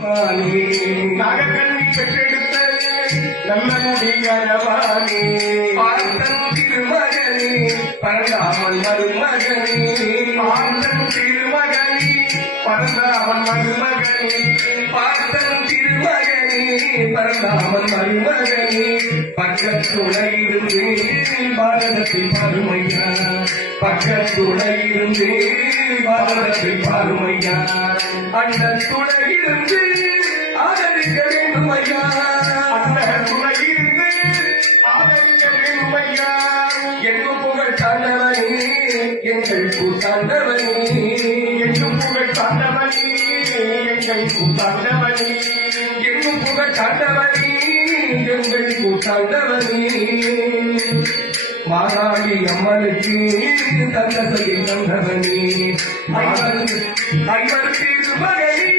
நாகக்கண்ணி பெற்றெடுத்த நல்ல முடியரவானே பார்த்தன் திருமகனே பரந்தாமன் மருமகனே பார்த்தன் திருமகனே பரந்தாமன் மருமகனே பார்த்தன் திருமகனே பரந்தாமன் மருமகனே பக்கத்துணையிருந்து பாரதத்தில் பருமையா பக்கத்துணையிருந்து பாரதத்தில் பருமையா அண்ணன் துணையிருந்து ஆதரிக்க வேண்டும் ஐயா அண்ணன் துணையிருந்து ஆதரிக்க வேண்டும் ஐயா எங்கும் புகழ் சார்ந்தவனே எங்கள் கூட்டாண்டவனே எங்கும் புகழ் சார்ந்தவனே எங்கள் கூட்டாண்டவனே எங்கும் புகழ் சார்ந்தவனே எங்கள் கூட்டாண்டவனே மாதாளி அம்மனுக்கு தந்ததையை தந்தவனே ஐவர் திருமகனே